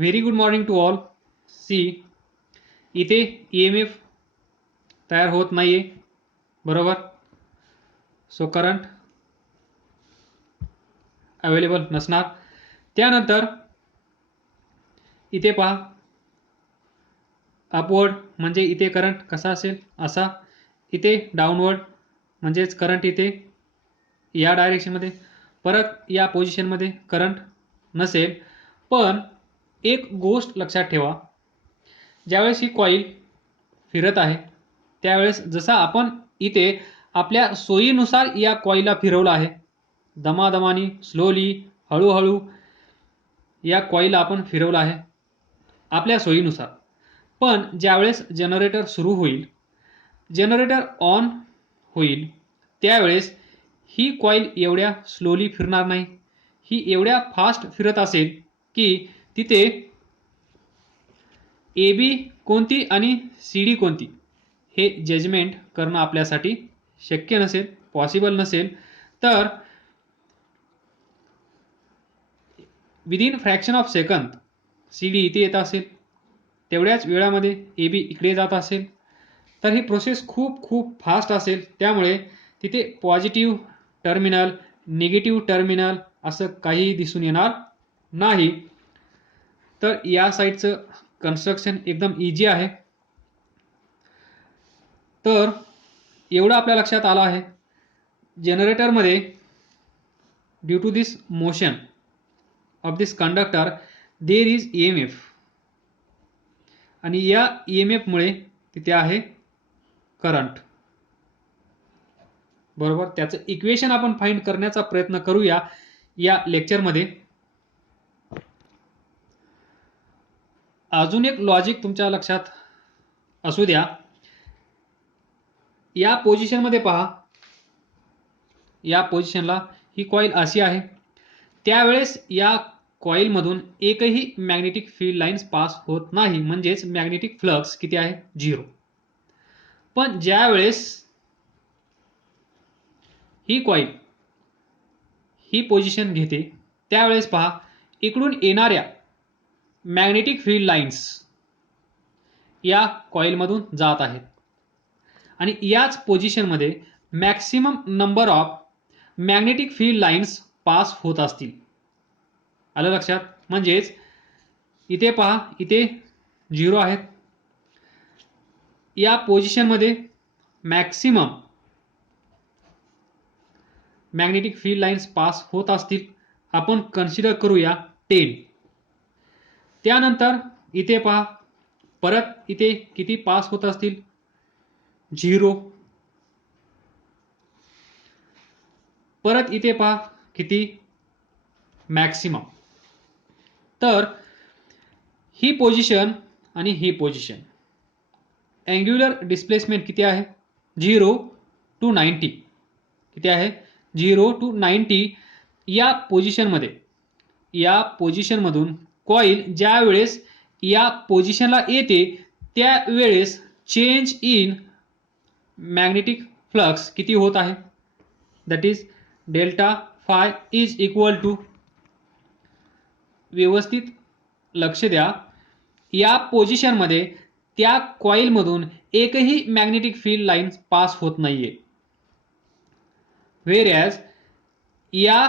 Very good morning to all. See इथे EMF तयार होत नाहीये, बरोबर. सो करंट अवेलेबल नसणार. त्यानंतर इथे पहा, अपवर्ड म्हणजे इथे करंट कसा असेल, असा. इथे डाऊनवर्ड म्हणजेच करंट इथे या डायरेक्शनमध्ये. परत या पोझिशनमध्ये करंट नसेल. पण एक गोष्ट लक्षात ठेवा, ज्यावेळेस ही कॉईल फिरत आहे त्यावेळेस जसा आपण इथे आपल्या सोयीनुसार या कॉईलला फिरवलं आहे, दमादमानी, स्लोली, हळूहळू या कॉईलला आपण फिरवलं आहे आपल्या सोयीनुसार. पण ज्यावेळेस जनरेटर सुरू होईल, जनरेटर ऑन होईल, त्यावेळेस ही कॉईल एवढ्या स्लोली फिरणार नाही. ही एवढ्या फास्ट फिरत असेल की तिथे AB कोणती आणि CD कोणती हे जजमेंट करणं आपल्यासाठी शक्य नसेल, पॉसिबल नसेल. तर within fraction of second CD इथे येत असेल, तेवढ्याच वेळामध्ये AB इकडे जात असेल, तर ही प्रोसेस खूप खूप फास्ट असेल. त्यामुळे तिथे पॉझिटिव्ह टर्मिनल, निगेटिव्ह टर्मिनल असं काही दिसून येणार नाही. तर या साईडचं कन्स्ट्रक्शन एकदम इझी आहे. तर एवढं आपल्या लक्षात आलं आहे, जनरेटरमध्ये due to this motion of this conductor there is EMF, आणि या EMF मुळे तिथे आहे करंट, बरोबर. त्याचं इक्वेशन आपण फाइंड करण्याचा प्रयत्न करूया या लेक्चरमध्ये. अजून एक लॉजिक तुमच्या लक्षात असू द्या. या पोझिशनमध्ये पहा, या पोझिशनला ही कॉईल अशी आहे, त्यावेळेस या कॉईलमधून एकही मॅग्नेटिक फील्ड लाईन्स पास होत नाही, म्हणजेच मॅग्नेटिक फ्लक्स किती आहे, 0. पण ज्यावेळेस ही कॉईल ही पोझिशन घेते त्यावेळेस पहा, इकडून येणाऱ्या मॅग्नेटिक फील्ड लाईन्स या कॉईलमधून जात आहेत आणि याच पोझिशनमध्ये maximum number of magnetic field lines pass होत असतील. आलं लक्षात. म्हणजेच इथे पहा, इथे 0 आहेत, या पोझिशनमध्ये maximum magnetic field lines pass होत असतील. आपण कन्सिडर करूया 10. त्यानंतर इथे पहा, परत इथे किती पास होत असतील, 0. परत इथे पहा किती, मॅक्सिमम. तर ही पोझिशन आणि ही पोझिशन, अँग्युलर डिस्प्लेसमेंट किती आहे, 0 to 90. किती आहे, 0 to 90. या पोझिशनमधून कॉईल ज्या वेळेस या पोझिशनला येते त्यावेळेस चेंज इन मॅग्नेटिक फ्लक्स किती होत आहे, that is delta phi is equal to, व्यवस्थित लक्ष द्या, या पोझिशनमध्ये त्या कॉईलमधून एकही मॅग्नेटिक फील्ड लाईन पास होत नाहीये. व्हेरॅज या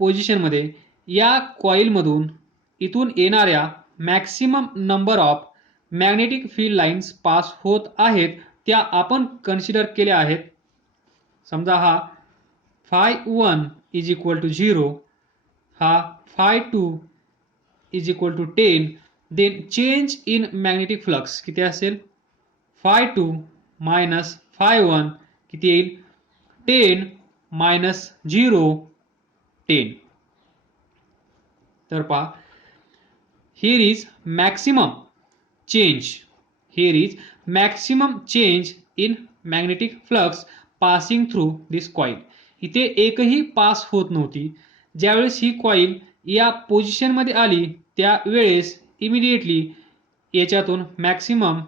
पोझिशनमध्ये या कॉईलमधून इथून येणाऱ्या maximum number of magnetic field lines pass होत आहेत, त्या आपण कन्सिडर केल्या आहेत. समजा हा φ1 इज इक्वल टू 0, हा φ2 is equal to 10. Then change in magnetic flux किती असेल, φ2 मायनस φ1 किती येईल, 10 मायनस 0, 10. तर पहा, here is maximum change in magnetic flux passing through this coil. इथे एकही पास होत नव्हती. ज्यावेळेस ही कॉईल या पोझिशनमध्ये आली त्यावेळेस इमिडिएटली याच्यातून maximum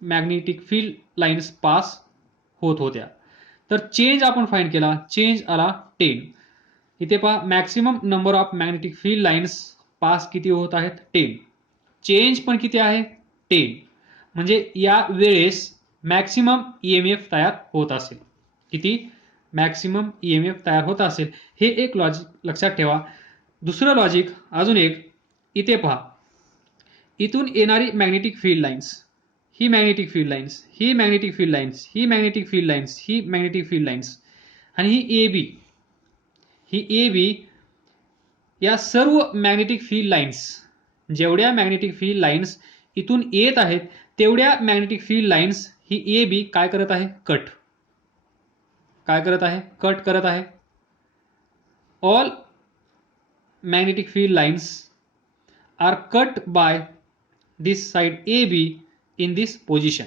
magnetic field lines pass होत होत्या. तर चेंज आपण फाइंड केला, चेंज आला 10. इथे पहा, maximum number of magnetic field lines pass किती होत आहेत, 10. चेंज पण किती आहे 10, म्हणजे या वेळेस मॅक्सिमम EMF तयार होत असेल. किती मॅक्सिमम EMF तयार होत असेल, हे एक लॉजिक लक्षात ठेवा. दुसरं लॉजिक अजून एक, इथे पहा, इथून येणारी मॅग्नेटिक फील्ड लाईन्स, ही मॅग्नेटिक फील्ड लाईन्स, ही मॅग्नेटिक फील्ड लाईन्स, ही मॅग्नेटिक फील्ड लाईन्स, ही मॅग्नेटिक फील्ड लाईन्स, आणि ही ए बी, या सर्व मॅग्नेटिक फील्ड लाईन्स, जेवढ्या मॅग्नेटिक फील्ड लाईन्स इथून येत आहेत तेवढ्या मॅग्नेटिक फील्ड लाईन्स ही ए बी काय करत आहे, कट करत आहे. All magnetic field lines are cut by this side A B in this position.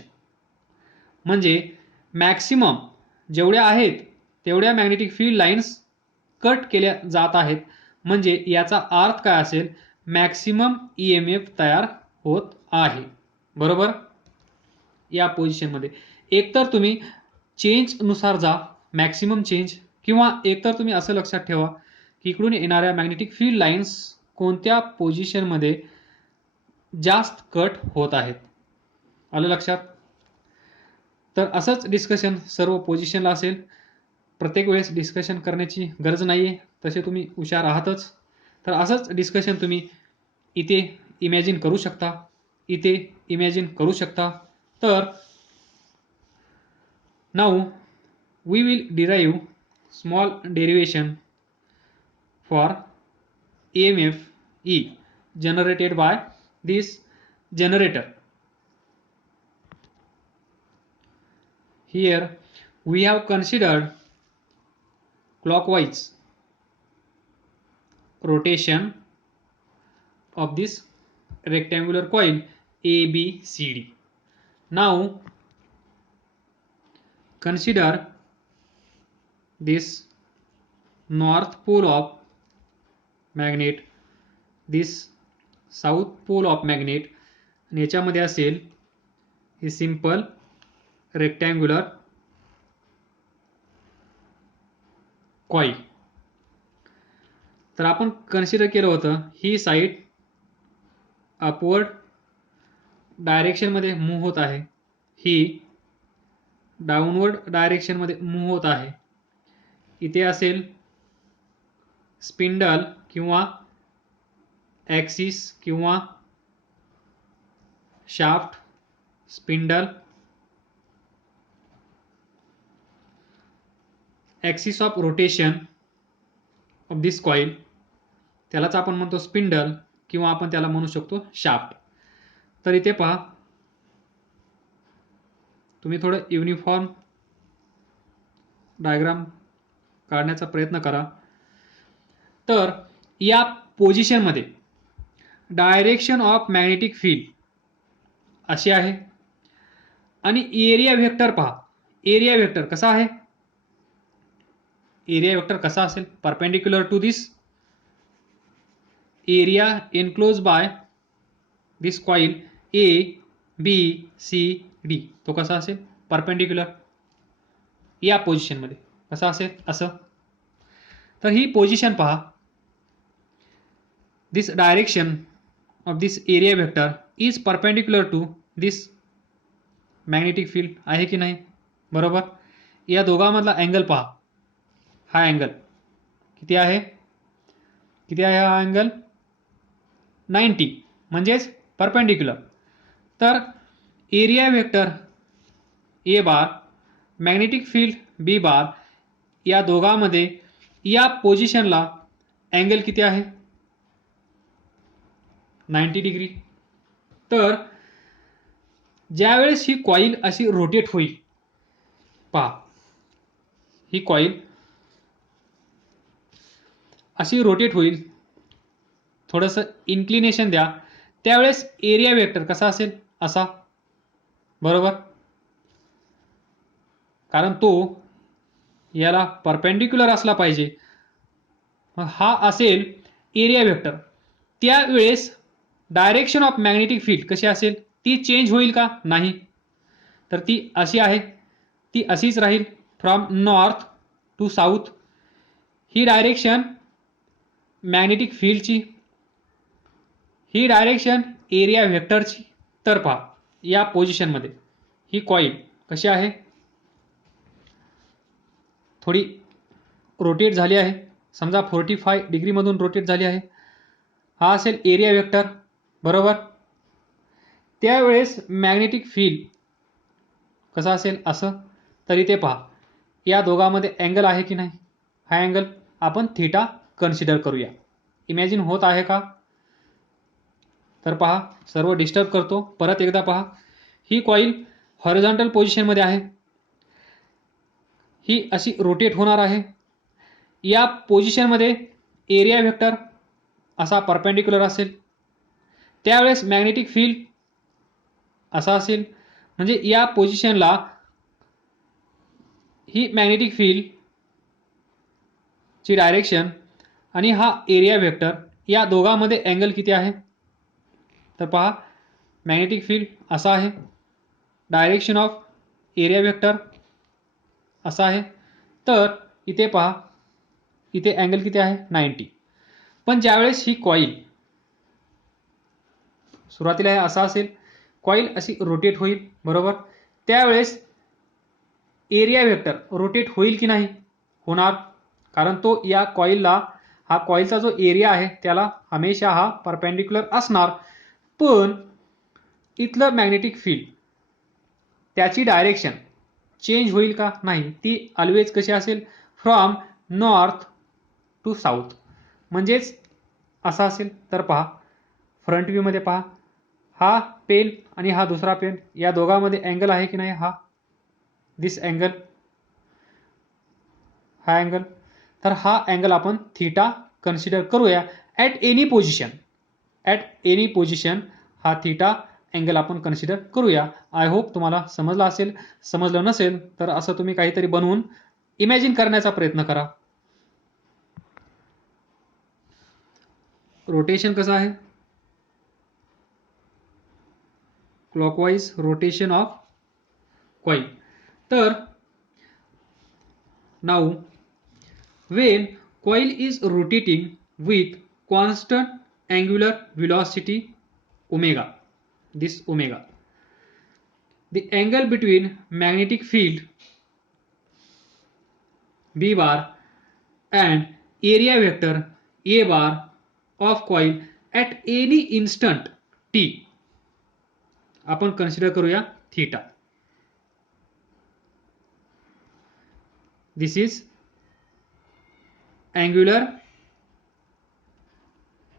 म्हणजे मॅक्सिमम जेवढ्या आहेत तेवढ्या मॅग्नेटिक फील्ड लाईन्स कट केल्या जात आहेत. म्हणजे याचा अर्थ काय असेल, मॅक्सिमम EMF तयार होत आहे. बरोबर. या पोझिशनमध्ये एकतर तुम्ही चेंज नुसार जा, मॅक्सिमम चेंज, किंवा एकतर तुम्ही असं लक्षात ठेवा की इकडून येणाऱ्या मॅग्नेटिक फील्ड लाईन्स कोणत्या पोझिशनमध्ये जास्त कट होत आहेत. आलं लक्षात. तर असंच डिस्कशन सर्व पोझिशनला असेल. प्रत्येक वेळेस डिस्कशन करण्याची गरज नाही आहे, तसे तुम्ही हुशार आहातच. तर असंच डिस्कशन तुम्ही इथे इमॅजिन करू शकता, इथे इमॅजिन करू शकता. तर now we will derive small derivation for EMF E generated by this generator. Here we have considered clockwise rotation of this rectangular coil ABCD. Now consider this north pole of magnet, this south pole of magnet, आणि याच्यामध्ये असेल ही simple rectangular coil. तर आपण consider केलं होतं ही side upward डायरेक्शनमध्ये move होत आहे, ही downward डायरेक्शनमध्ये move होत आहे. इथे असेल स्पिंडल किंवा ॲक्सिस किंवा shaft, spindle, axis of rotation of this coil, त्यालाच आपण म्हणतो स्पिंडल किंवा आपण त्याला म्हणू शकतो शाफ्ट. तर इथे पहा, तुम्ही थोडं युनिफॉर्म डायग्राम काढण्याचा प्रयत्न करा. तर या पोझिशनमध्ये डायरेक्शन ऑफ मॅग्नेटिक फील्ड अशी आहे, आणि एरिया वेक्टर पहा. एरिया वेक्टर कसा आहे, एरिया वेक्टर कसा असेल, perpendicular to this area enclose by this coil ABCD. तो कसा असेल, परपेंडिक्युलर. या पोझिशनमध्ये कसा असेल, असं. तर ही पोझिशन पहा, this direction of this area vector is perpendicular to this magnetic field, आहे की नाही. बरोबर. या दोघांमधला अँगल पहा, हा अँगल किती आहे, हा अँगल 90, म्हणजेच परपेंडिक्युलर. तर area vector A bar, magnetic field B बार, या दोघांमध्ये या पोझिशनला अँगल किती आहे, 90 डिग्री. तर ज्यावेळेस ही कॉईल अशी रोटेट होईल, पहा ही कॉईल अशी रोटेट होईल, थोडंसं इन्क्लिनेशन द्या, त्यावेळेस एरिया वेक्टर कसा असेल, असा. बरोबर. कारण तो याला परपेंडिक्युलर असला पाहिजे. हा असेल एरिया वेक्टर. त्यावेळेस डायरेक्शन ऑफ मॅग्नेटिक फील्ड कशी असेल, ती चेंज होईल का, नाही. तर ती अशी आहे, ती अशीच राहील, फ्रॉम नॉर्थ टू साऊथ. ही डायरेक्शन मॅग्नेटिक फील्डची, ही डायरेक्शन एरिया व्हेक्टरची. तर पहा या पोझिशनमध्ये ही कॉईल कशी आहे, थोडी रोटेट झाली आहे, समजा 45 डिग्रीमधून रोटेट झाली आहे. हा असेल एरिया वेक्टर, बरोबर. त्यावेळेस मॅग्नेटिक फील्ड कसा असेल, असं. तर इथे पहा या दोघांमध्ये अँगल आहे की नाही, हा अँगल आपण थीटा कन्सिडर करूया. इमॅजिन होत आहे का? तर पहा सर्व डिस्टर्ब करतो. परत एकदा पहा, ही कॉईल हॉरिझॉन्टल पोझिशनमध्ये आहे, ही अशी रोटेट होणार आहे. या पोझिशनमध्ये एरिया वेक्टर असा परपेंडिक्युलर असेल. त्यावेळेस मॅग्नेटिक फील्ड असा असेल. म्हणजे या पोझिशनला ही मॅग्नेटिक फील्ड ची डायरेक्शन आणि हा एरिया वेक्टर या दोघांमध्ये अँगल किती आहे, तर पहा मॅग्नेटिक फील्ड असा आहे, डायरेक्शन ऑफ एरिया वेक्टर असा आहे. तर इथे पहा इथे अँगल किती आहे, 90. पण ज्यावेळेस ही कॉईल सुरुवातीला हे असा असेल, कॉईल अशी रोटेट होईल, बरोबर. त्यावेळेस एरिया वेक्टर रोटेट होईल की नाही, होणार. कारण तो या कॉईलला, हा कॉईलचा जो एरिया आहे त्याला हमेशा हा परपेंडिक्युलर असणार. पण इथलं मॅग्नेटिक फील्ड त्याची डायरेक्शन चेंज होईल का, नाही. ती ऑलवेज कशी असेल, फ्रॉम नॉर्थ टू साऊथ, म्हणजेच असा असेल. तर पहा फ्रंट व्ह्यूमध्ये पहा, हा पेन आणि हा दुसरा पेन या दोघांमध्ये अँगल आहे की नाही, हा दिस अँगल, हा अँगल. तर हा अँगल आपण थीटा कन्सिडर करूया at any position. At any position हा थीटा अँगल आपण कन्सिडर करूया. आय होप तुम्हाला समजलं असेल. समजलं नसेल तर असं तुम्ही काहीतरी बनवून इमॅजिन करण्याचा प्रयत्न करा. रोटेशन कसं आहे, क्लॉकवाईज रोटेशन ऑफ कॉईल. तर now when coil is rotating with constant angular velocity omega, this omega, the angle between magnetic field B bar and area vector A bar of coil at any instant t आपण consider करूया theta. This is angular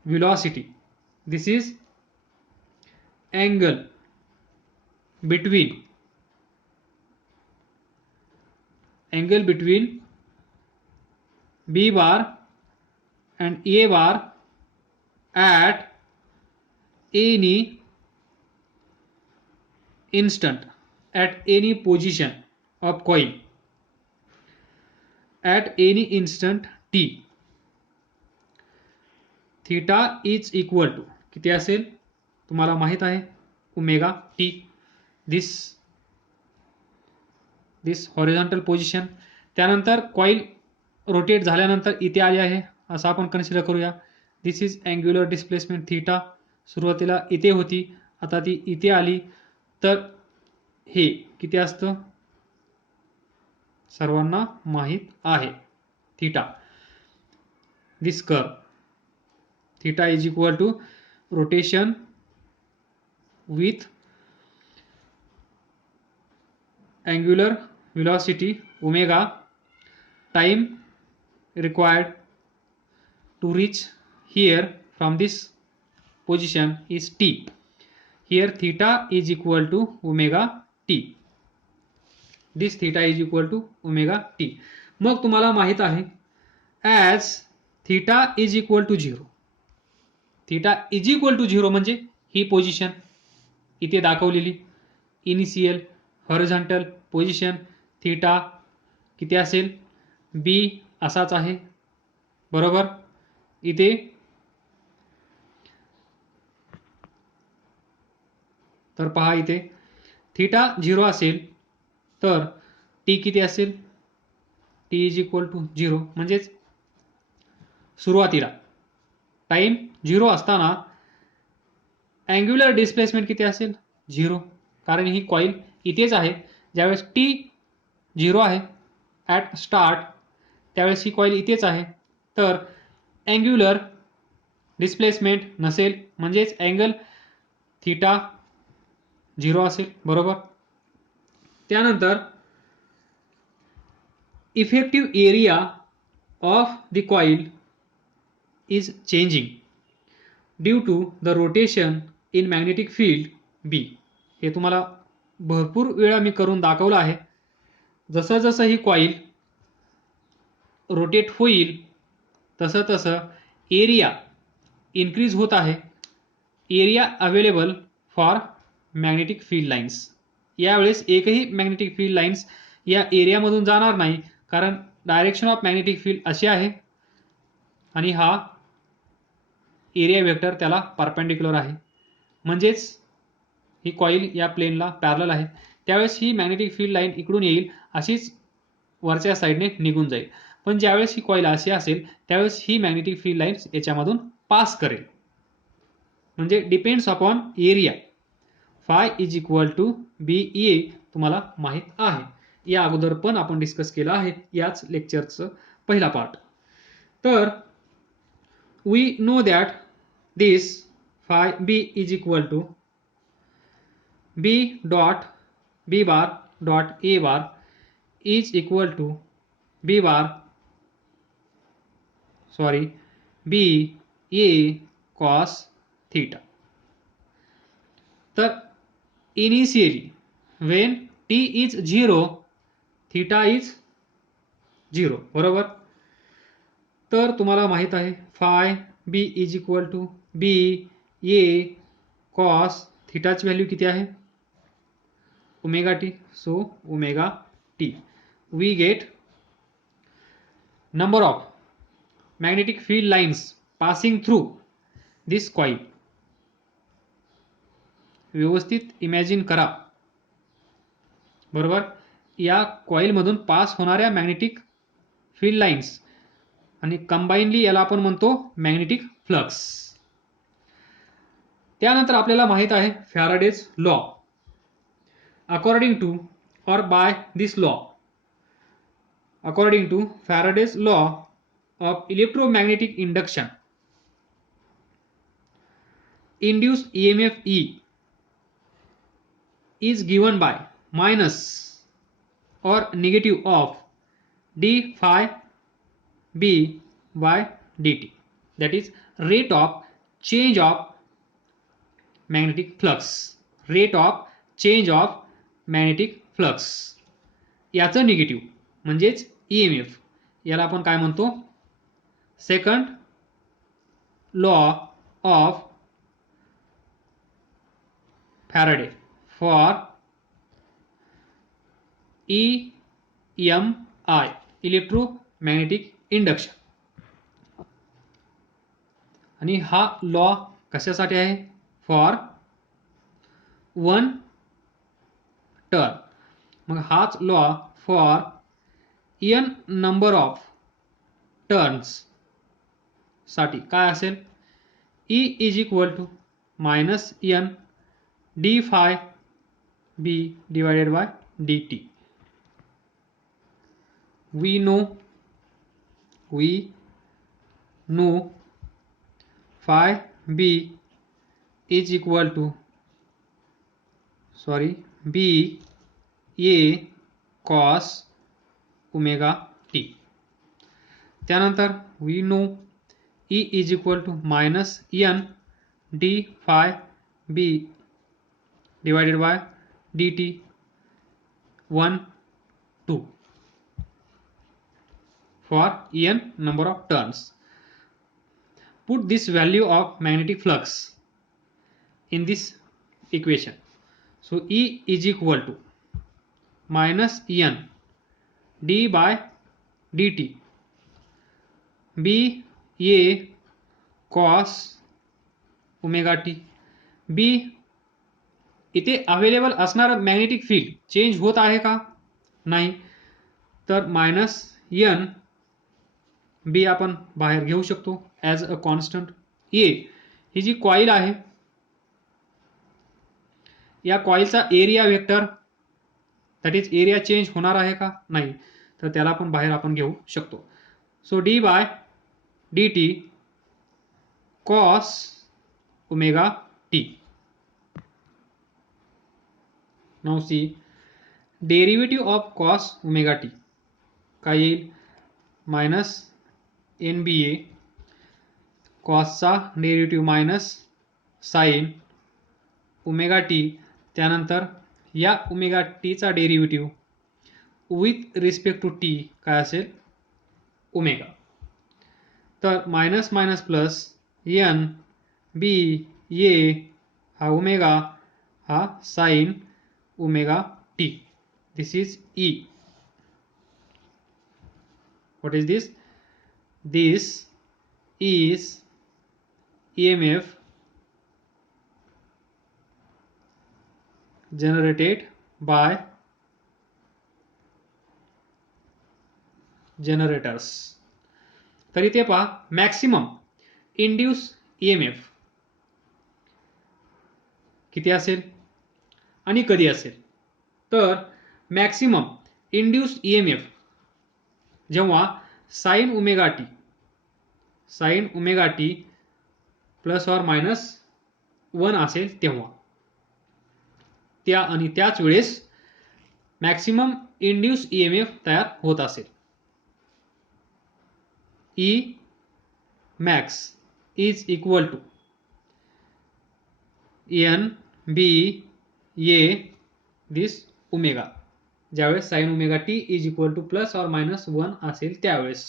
velocity, this is angle between B bar and A bar at any instant, at any position of coil, at any instant t. Theta is equal to किती असेल, तुम्हाला माहित आहे, omega T. This horizontal position. त्यानंतर coil rotate झाल्यानंतर इथे आली आहे असं आपण कन्सिडर करूया. This is angular displacement theta. सुरुवातीला इथे होती, आता ती इथे आली. तर हे किती असतं, सर्वांना माहित आहे, theta. This curve theta is equal to rotation with angular velocity omega, time required to reach here from this position is t. Here theta is equal to omega t. This theta is equal to omega t. मग तुम्हाला माहित आहे as theta is equal to 0, theta is equal to 0 म्हणजे ही position इथे दाखवलेली initial horizontal position. Theta किती असेल, बी असाच आहे, बरोबर. इथे तर पहा इथे थीटा 0 असेल तर टी किती असेल, टी इज इक्वल टू 0, म्हणजेच सुरुवातीला टाइम 0 असताना अँग्युलर डिस्प्लेसमेंट किती असेल 0, कारण ही कॉईल इथेच आहे. ज्यावेळेस टी 0 आहे ॲट स्टार्ट त्यावेळेस ही कॉईल इथेच आहे. तर अँग्युलर डिस्प्लेसमेंट नसेल, म्हणजेच अँगल थीटा 0 असेल. बरोबर. त्यानंतर effective area of the coil is changing due to the rotation in magnetic field B. हे तुम्हाला भरपूर वेळा मी करून दाखवलं आहे. जसं जसं ही कॉईल रोटेट होईल तसं तसं एरिया इन्क्रीज होत आहे. Area available for magnetic field lines. यावेळेस एकही मॅग्नेटिक फील्ड लाईन्स या एरियामधून जाणार नाही, कारण डायरेक्शन ऑफ मॅग्नेटिक फील्ड अशी आहे आणि हा एरिया वेक्टर त्याला परपेंडिक्युलर आहे. म्हणजेच ही कॉईल या प्लेनला पॅरलल आहे. त्यावेळेस ही मॅग्नेटिक फील्ड लाईन इकडून येईल, अशीच वरच्या साईडने निघून जाईल. पण ज्यावेळेस ही कॉईल अशी असेल त्यावेळेस ही मॅग्नेटिक फील्ड लाईन याच्यामधून पास करेल. म्हणजे depends upon area. Phi is equal to B A तुम्हाला माहीत आहे. या अगोदर पण आपण डिस्कस केलं आहे याच लेक्चरचं पहिला पार्ट. तर we know that this phi B is equal to B dot B bar dot A bar is equal to B bar B A cos theta. तर initially when T is 0 theta is 0. बरोबर. तर तुम्हाला माहित आहे phi B is equal to B A cos थीटाची value किती आहे omega T. So omega T. We get number of magnetic field lines passing through this coil. व्यवस्थित imagine करा. बरोबर. या कॉईल मधून पास होणाऱ्या मॅग्नेटिक फील्ड लाईन्स आणि कंबाइनली याला आपण म्हणतो मॅग्नेटिक फ्लक्स. त्यानंतर आपल्याला माहित आहे Faraday's law. According to or by this law, according to Faraday's law of electromagnetic induction, induced EMF E is given by minus or negative of d phi b by dt, that is rate of change of magnetic flux. rate of change of magnetic flux याचं negative म्हणजेच EMF याला आपण काय म्हणतो second law of Faraday for EMI electromagnetic induction. आणि हा law कशासाठी आहे फॉर वन टर्न. मग हाच law for n number of turns साठी काय असेल E is equal to minus n D phi B divided by D T. We know phi B is equal to B A cos omega T. त्यानंतर we know E is equal to minus n D phi B divided by D T 1 2 for n number of turns. Put this value of magnetic flux in this equation. So E is equal to minus n d by dt b a cos omega T. B इथे available असणारं magnetic field change होत आहे का नाही, तर minus n बी आपण बाहेर घेऊ शकतो ॲज अ कॉन्स्टंट. ए ही जी कॉईल आहे या कॉईलचा area vector that is area change होणार आहे का? नाही. तर त्याला पण बाहेर आपण घेऊ शकतो. So D by D T cos omega T. Now see derivative of cos omega T काय येईल? मायनस एन बी ए कॉसचा derivative minus sine omega T, त्यानंतर या ओमेगा टीचा derivative with respect to T काय असेल? ओमेगा. तर minus minus plus N B A हा ओमेगा हा sine omega T. This is E. What is this? This is EMF generated by generators. तर इथे पहा मॅक्सिमम इंड्यूस EMF किती असेल आणि कधी असेल? तर मॅक्सिमम इंड्यूस EMF जेव्हा साइन ओमेगा टी प्लस और मायनस 1 असेल तेव्हा, त्याच वेळेस मॅक्सिमम इंड्यूस EMF तयार होत असेल. E max is equal to N B A this omega. ज्यावेळेस sine omega T is equal to plus और मायनस 1 असेल त्यावेळेस.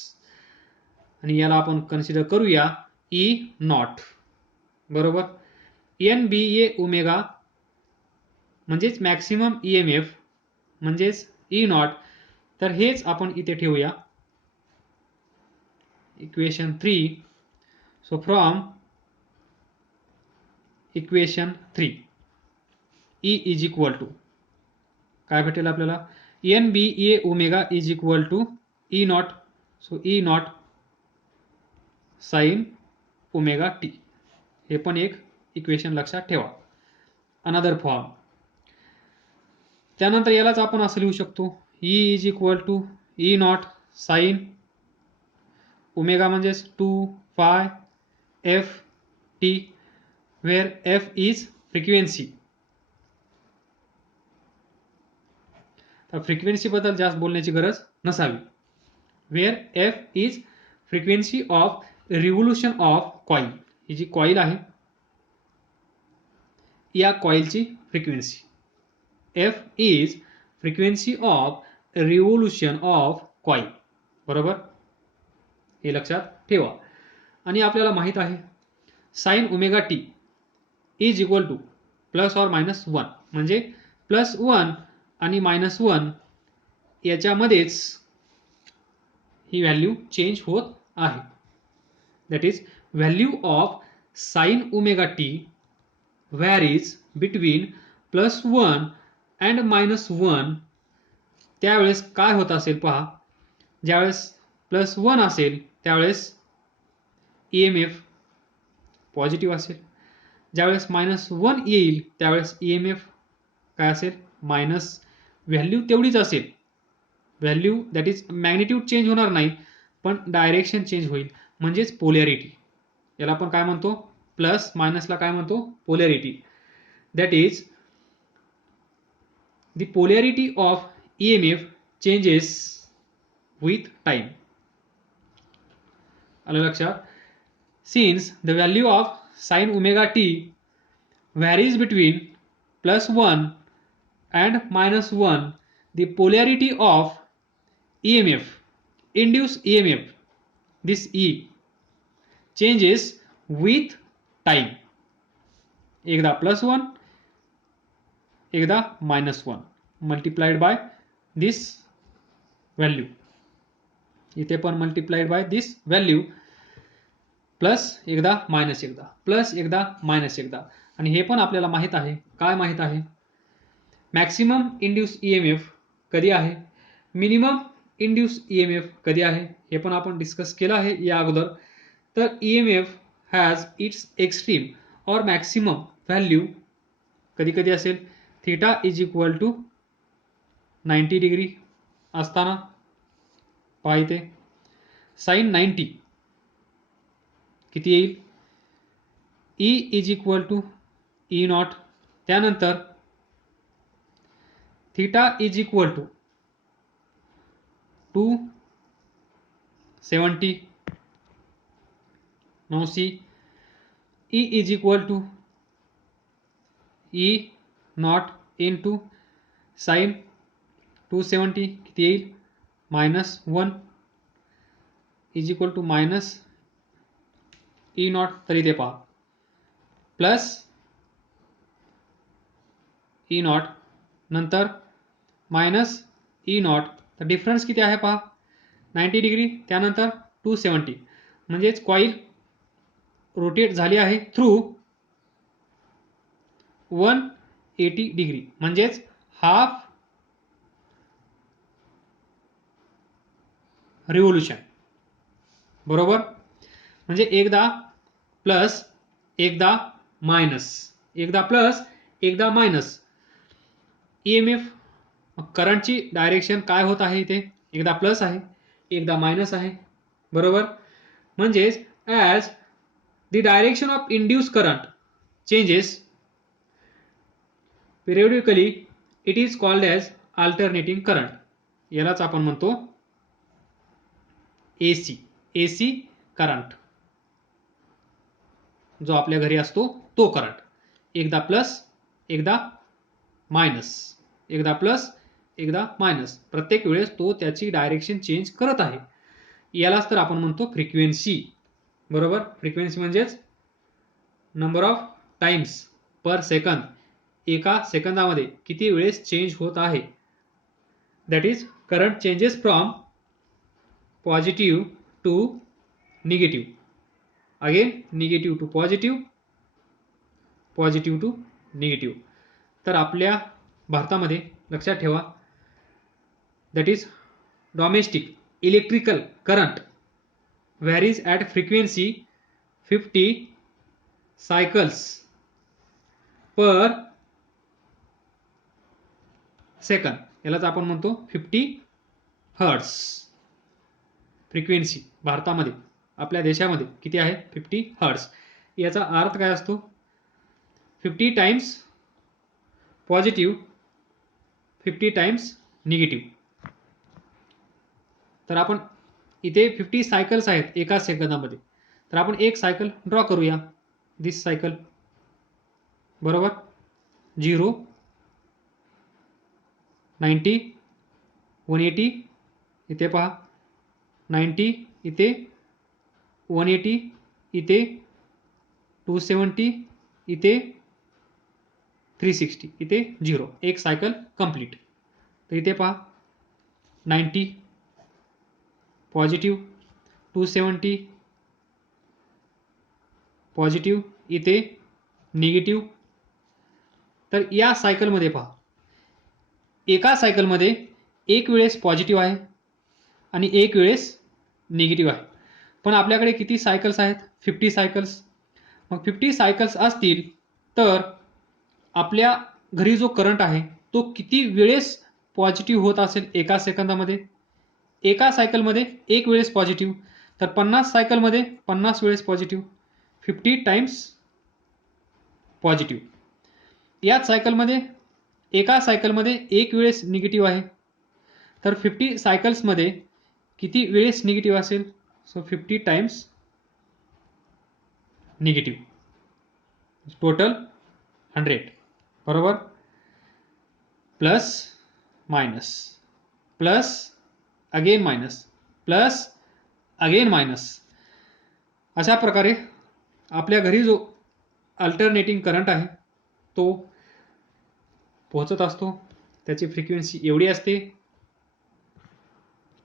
आणि याला आपण कन्सिडर करूया ई नॉट. बरोबर. एन बी ए ओमेगा म्हणजेच मॅक्सिमम EMF म्हणजेच ई नॉट. तर हेच आपण इथे ठेवूया equation 3. So from equation 3 E is equal to काय भेटेल आपल्याला? N B A omega is equal to E naught. So E naught sine omega t. हे पण एक इक्वेशन लक्षात ठेवा. Another form. त्यानंतर यालाच आपण असं लिहू शकतो E is equal to E naught sine omega म्हणजेच 2 phi f t, where f is frequency. तर फ्रिक्वेन्सी बद्दल जास्त बोलण्याची गरज नसावी. Where f is frequency of revolution of coil. ही जी कॉईल आहे या कॉईलची frequency. F is frequency of revolution of coil. बरोबर. हे लक्षात ठेवा. आणि आपल्याला माहित आहे sign omega T is equal to plus और मायनस 1. म्हणजे प्लस 1 आणि मायनस 1 याच्यामध्येच ही व्हॅल्यू चेंज होत आहे. That is value of sine omega T varies between plus 1 and minus 1. त्यावेळेस काय होत असेल पहा. ज्यावेळेस प्लस 1 असेल त्यावेळेस EMF पॉझिटिव्ह असेल. ज्यावेळेस मायनस 1 येईल त्यावेळेस EMF काय असेल? मायनस. व्हॅल्यू तेवढीच असेल. Value that is magnitude change होणार नाही पण डायरेक्शन चेंज होईल. म्हणजेच पोलॅरिटी. याला आपण काय म्हणतो? प्लस मायनसला काय म्हणतो? Polarity. That is the polarity of EMF changes with time. आलं लक्षात? Since the value of sine omega T varies between plus 1 and minus 1, the polarity of EMF, induced EMF, this E changes with time. एकदा plus 1 एकदा minus 1 multiplied by this value. इथे पण multiplied by this value. Plus एकदा minus एकदा, plus एकदा minus एकदा. आणि हे पण आपल्याला माहित आहे. काय माहित आहे? मॅक्सिमम इंड्यूस EMF कधी आहे, मिनिमम इंड्यूस EMF कधी आहे हे पण आपण डिस्कस केलं आहे या अगोदर. तर EMF हॅज इट्स एक्स्ट्रीम और मॅक्सिमम व्हॅल्यू कधी कधी असेल theta is equal to 90 degree असताना पहा इथे साईन 90 किती येईल, E is equal to E naught, त्यानंतर theta is equal to 270 9c, E is equal to E naught into sine 270 किती येईल -1 is equal to minus E naught, तर इथे पहा प्लस ई नॉट नंतर मायनस ई नॉट, तर difference किती आहे पहा 90 डिग्री त्यानंतर 270, म्हणजेच कॉईल रोटेट झाली आहे थ्रू 180 डिग्री, म्हणजेच हाफ रिव्होल्यूशन, बरोबर. म्हणजे एकदा प्लस एकदा मायनस, एकदा प्लस एकदा मायनस. EMF करंटची डायरेक्शन काय होत आहे इथे, एकदा प्लस आहे एकदा मायनस आहे, बरोबर. म्हणजेच as the direction of induce current changes periodically it is called as alternating current. यालाच आपण म्हणतो AC करंट, जो आपल्या घरी असतो तो करंट, एकदा प्लस एकदा मायनस, एकदा प्लस एकदा मायनस, प्रत्येक वेळेस तो त्याची डायरेक्शन चेंज करत आहे. यालाच तर आपण म्हणतो फ्रिक्वेन्सी, बरोबर. फ्रिक्वेन्सी म्हणजेच number of times per second, एका सेकंदामध्ये किती वेळेस चेंज होत आहे. That is current changes from positive to negative, again negative to positive, positive to negative. तर आपल्या भारतामध्ये लक्षात ठेवा, that is domestic electrical current varies at frequency 50 cycles per second. यालाच आपण म्हणतो 50 हर्ट्स. फ्रिक्वेन्सी भारतामध्ये आपल्या देशामध्ये किती आहे 50 हर्ट्स. याचा अर्थ काय असतो 50 टाइम्स पॉझिटिव्ह 50 टाइम्स निगेटिव्ह. तर आपण इथे 50 सायकल्स आहेत एका सेकंदामध्ये, तर आपण एक सायकल ड्रॉ करूया, दिस सायकल, बरोबर. 0 90 180 इथे पहा 90 इथे 180 इथे 270 इथे 360 इथे 0, एक सायकल कंप्लीट. तर इथे पहा 90 पॉझिटिव्ह 270 पॉझिटिव्ह इथे निगेटिव्ह. तर या सायकलमध्ये पहा एका सायकलमध्ये एक वेळेस पॉझिटिव्ह आहे आणि एक वेळेस निगेटिव्ह आहे. पण आपल्याकडे किती सायकल्स आहेत 50 सायकल्स. मग 50 सायकल्स असतील तर आपल्या घरी जो करंट आहे तो किती वेळेस पॉझिटिव्ह होत असेल एका सेकंदामध्ये. एका सायकलमध्ये एक वेळेस पॉझिटिव्ह, तर 50 सायकलमध्ये 50 वेळेस पॉझिटिव्ह, 50 टाइम्स पॉझिटिव्ह. याच सायकलमध्ये एका सायकलमध्ये एक वेळेस निगेटिव्ह आहे, तर 50 सायकल्समध्ये किती वेळेस निगेटिव्ह असेल, सो 50 टाइम्स निगेटिव्ह, टोटल 100, बरोबर. Plus minus plus again minus plus again minus. अशा प्रकारे आपल्या घरी जो अल्टरनेटिंग करंट आहे तो पोहोचत असतो. त्याची फ्रिक्वेन्सी एवढी असते